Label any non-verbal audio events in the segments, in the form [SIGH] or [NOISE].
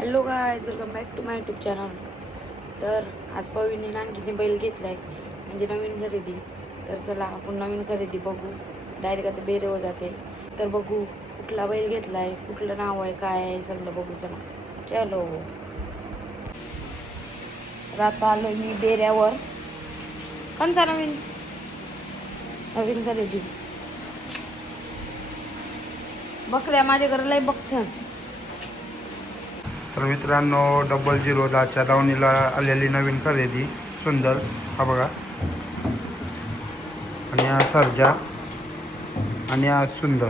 Hello guys welcome back to my YouTube channel तर आज पवीने आणखी बैल घेतला आहे म्हणजे नवीन खरेदी. तर चला आपण नवीन खरेदी बघू. डायरेक्ट आता बेरेवर जाते. तर बघू कुठला बैल घेतला आहे कुठलं नाव आहे काय आहे सगळं बघू चला. चलो. तर आता आलो मी बेऱ्यावर. कोणचा नवीन? नवीन खरेदी. बकऱ्या माझ्या घराला बघत्या तर मित्रांनो डबल झिरो दहाच्या लावणीला आलेली नवीन खरेदी. सुंदर. हा बघा. आणि हा सर्जा. आणि हा सुंदर.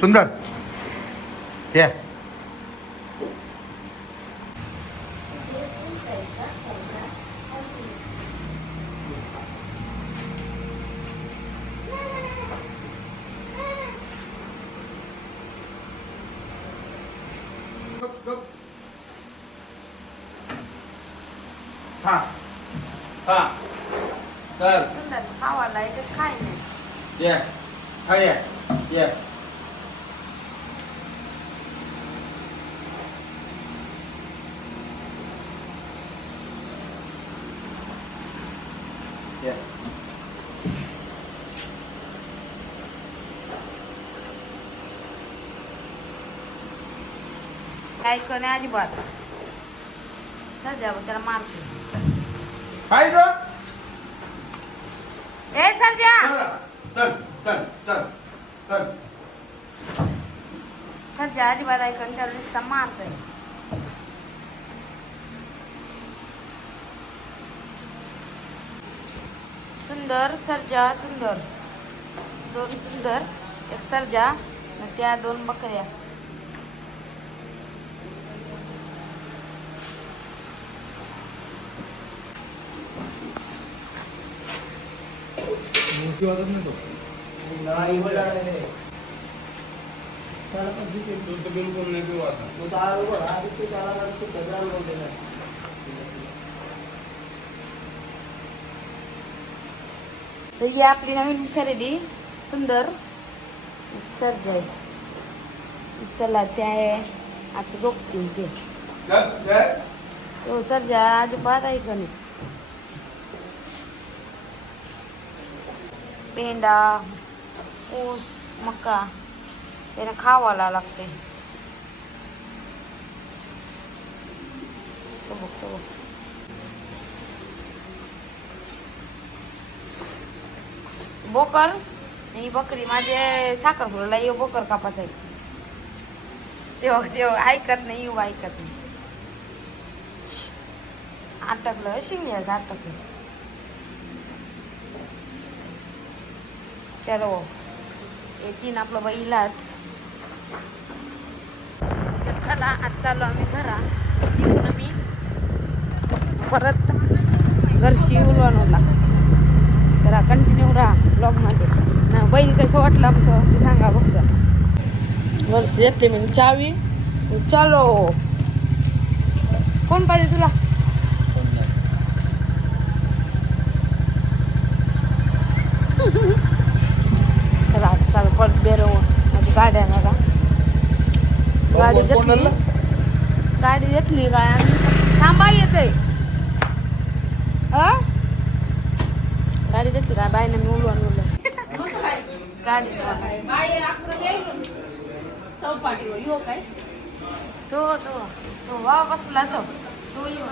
सुंदर. या. हा हा तर सुंदर खावाला आहे तर खाय नाही ये हा ये ये ऐक नाही अजिबात. सध्या त्याला मारते ग. ए सरजा! चल चल चल चल सरजा अजिबात ऐक त्याला नुसता मारतोय. सुंदर सरजा सुंदर. दोन सुंदर एक सरजा त्या दोन बकऱ्या. बिलकुल नाही पिऊ आता. तर ही आपली नवीन खरेदी सुंदर सरजा आहे चला ते आहे आता रोखतील ते हो सरजा अजिबात ऐक नाही पेंडा ऊस मका त्याला खावाला लागते. बघ तो बघ. बोकर? ही बकरी माझे साखर फुलला येऊ बोकर कापाचा आहे. तेव्हा तेव्हा ऐकत नाही येऊ ऐकत नाही. आटकलं शिंग्याचं आटकलं. चलो येतीन आपलं बैलात तर चला आज चालू आम्ही घरा. तिकडून आम्ही परत घरशी उलवानवला चला कंटिन्यू राहा ब्लॉगमध्ये ना बैल कसं वाटलं आमचं ते सांगा फक्त. वर्ष येते मी चावी. चलो. कोण पाहिजे तुला? चला [LAUGHS] बेरवून माझी गाड्या ना का गाडी घेतली. गाडी घेतली काय आणि थांबा येतोय. अ गाडी घेतली काय बाईने मी उलवून उलवून गाडी तो तो. तो वा बसला तो. तो येऊ.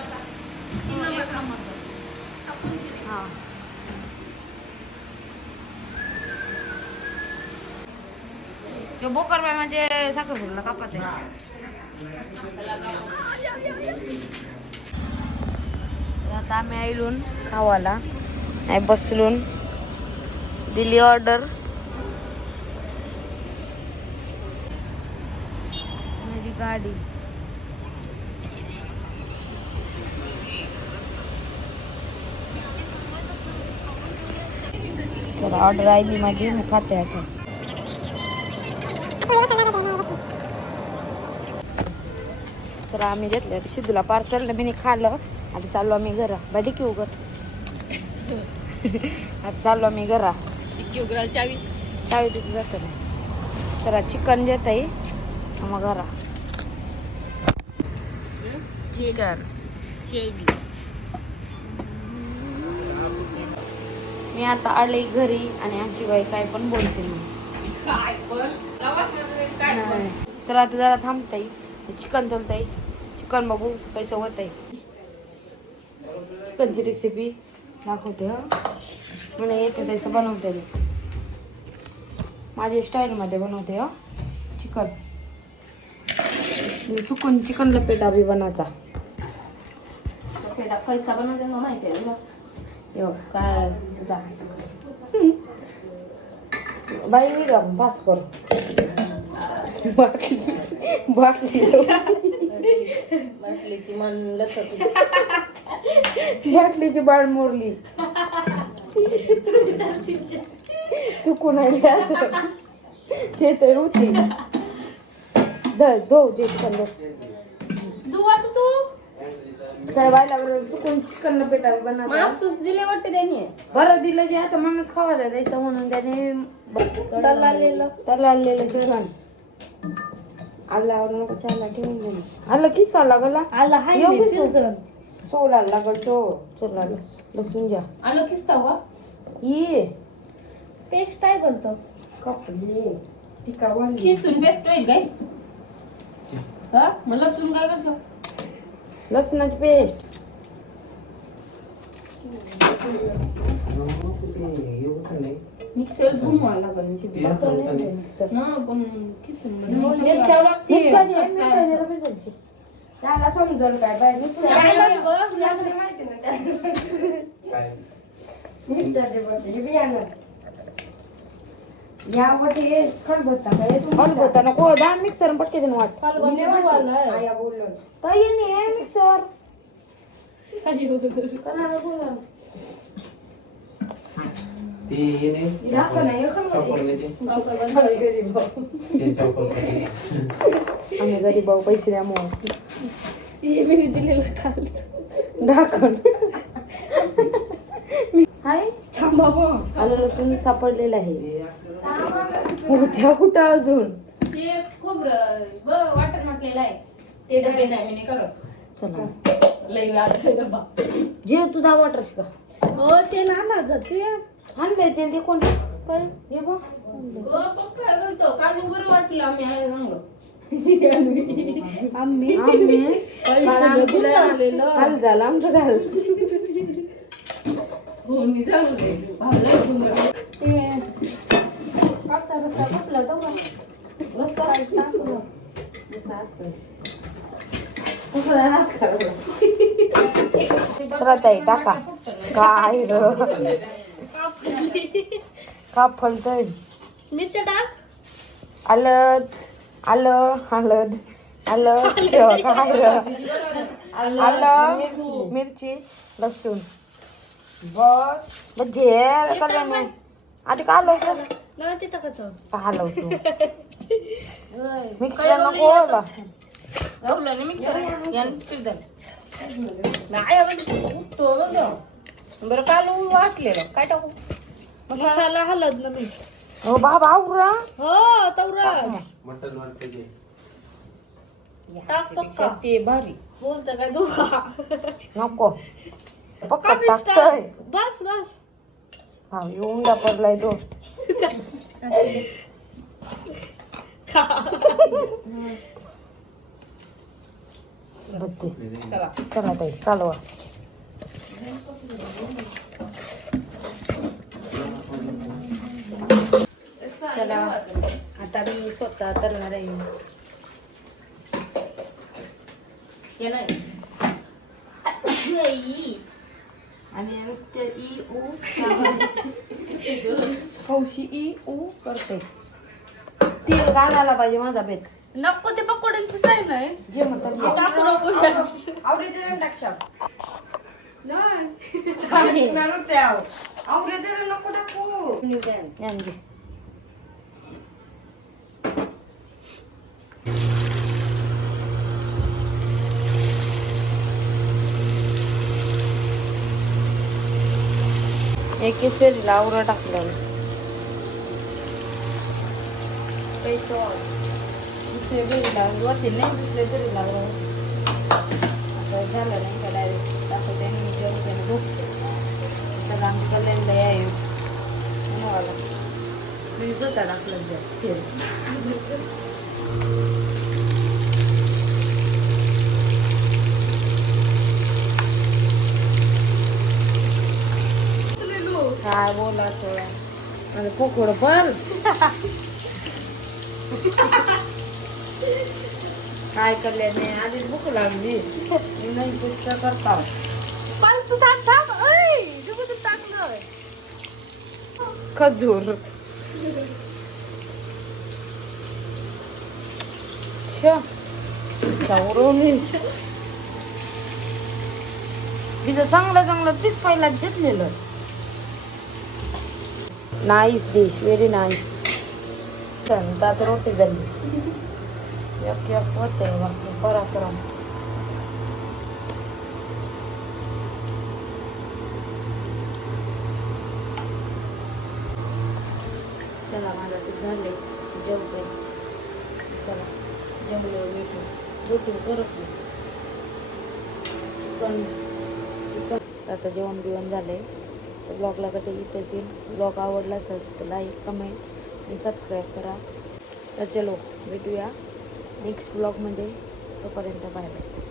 हा. तो बोकर बाय म्हणजे साखर फुलला कापाच आहे. आता आम्ही आईलून खावाला नाही बसलून दिली ऑर्डर माझी गाडी. तर ऑर्डर आली माझी खाते आता. चला आम्ही घेतलं. सिद्धूला पार्सल मी खाल्लं. आता चाललो आम्ही घरा. बाई की उगर आता चाललो आम्ही घरा. चावी. चावी तिथे जातं नाही चला चिकन देत आहे. मग घरा. चिकन. मी आता आले घरी आणि आमची बाई काय पण बोलते मग. तर आता जरा थांबताय. चिकन तलताय चिकन बघू कसं होत आहे चिकनची रेसिपी दाखवते हा. मला येते तसं बनवते मी. माझ्या स्टाईलमध्ये बनवते हा. चिकन. मी चुकून चिकनला पेटा बी बनायचा. पेटा पैसा बनवते ना माहिती आहे ना. काय जा. बाई मी का पास कर. बाटली बाटली बाटलीची मन बाटलीची बाळ मोरली. चुकून आली आता ते तर होती. धर धो जे चिकन तू. काय बायला बरं चुकून चिकन पेटा सूस दिले वाटते त्यांनी. बरं दिलं जे आता म्हणूनच खावा द्यायचं म्हणून त्याने तळलेलं. तळलेलं जेवण. आल्यावर नको चहाला ठेवून दिलं आलं किस्सा लागला? आला हाय एवढी नाही, सो- तिरकण. सोला लागल तो. चोला लसूण जा. आलं किस्ता का ये. पेस्ट काय बोलतो कपडे टिका वाली खिसून पेस्ट होईल काय? हा? मग लसूण काय करतो? लसणाची पेस्ट मिक्सर घुमवायला लागल मिक्सर ना पण खिसून म्हणजे मिरच्या लागतील. त्याला समजल काय बाय आहे. लागेल बघ? माहिती काय. मिक्सरचे हे आणा. या हे खलबत्ता नको दा मिक्सर पटके वाट वाला. आहे. आया बोललो ताई मिक्सर कणाला ते हे नाही. चॉपर नाही ते. ते चॉपर नाही. आम्ही गरीब भाऊ पैसे द्या मग मी दिलेलं काल. ढाकण हाय थांबा मग आलं लसूण सापडलेलं आहे. उद्या कुठं अजून? ते खोबरं वाटर म्हटलेलं आहे. ते डबे नाही मी नाही करत. चला. लई आज डबा जे तुझा वॉटर का हो ते ना जाते. आणलंय ते ते कोण? काय? हे बघ. पप्पा बोलतो काल बरं वाटलं आम्ही आहे आम्ही आम्ही. हाल झाला आमचं घाल हो मी चांगले सुंदर चला ताई टाका. काय र? का फलतय. मिरच्या टाक. [LAUGHS] आलं आलं हळद आलं आलं मिरची. लसूण. बस. बस कल्याने आधी का ते का हलवतो [LAUGHS] मिक्सर नको नाही बरं काल वाटलेलं. काय टाकू? मसाला हलद ना मी? हो बाबा आवरा. हो तवरा मटण वाटतं ते. टाक पक्का. ते भारी. बोलत काय दुखा नको. पक्का टाकतोय. बस बस. हा येऊन दा पडलाय तो. चला. चला ताई चालवा. चला. आता मी स्वतः तरणार आहे. हे नाही. आणि नुसते ई ऊ हौशी ई ऊ करते. ती घालायला पाहिजे माझा बेत. नको ते पकोड्यांचं आहे नाही जे म्हणतात. टाकू नको आवडीचे नाही. टाकशा नाही. आवडीचे नको टाकू. एकच फेरीला आवरा टाकलं. दुसऱ्या फेरीला वरतील नाही दुसऱ्या फेरीला आवरा. झालं नाही का डायरेक्ट दाखवते मी जेवण भोगतो त्याला आमचं कल्याणला याय मला मी स्वतः टाकलं फेरी काय बोला सोळा आणि पोकोड पण. काय करल्याने आधीच भूक लागली. मी नाही पुढचा करता. पण तू थांब थांब. तू टाकलं खजूर. चौरवणीच तिचं चांगलं चांगलं तीच पहिला घेतलेलं. नाईस डिश व्हेरी नाईस आता रोटी झाली एक एक होते बाकी पराक्रम चला माझा ते झाले जेवते चला जेवलो भेटू भेटू करत नाही चिकन चिकन आता जेवण बिवण झालंय ब्लॉगला कधी इथेच येईल ब्लॉग आवडला असेल तर लाईक कमेंट आणि सबस्क्राईब करा. तर चलो भेटूया नेक्स्ट ब्लॉगमध्ये तोपर्यंत बाय बाय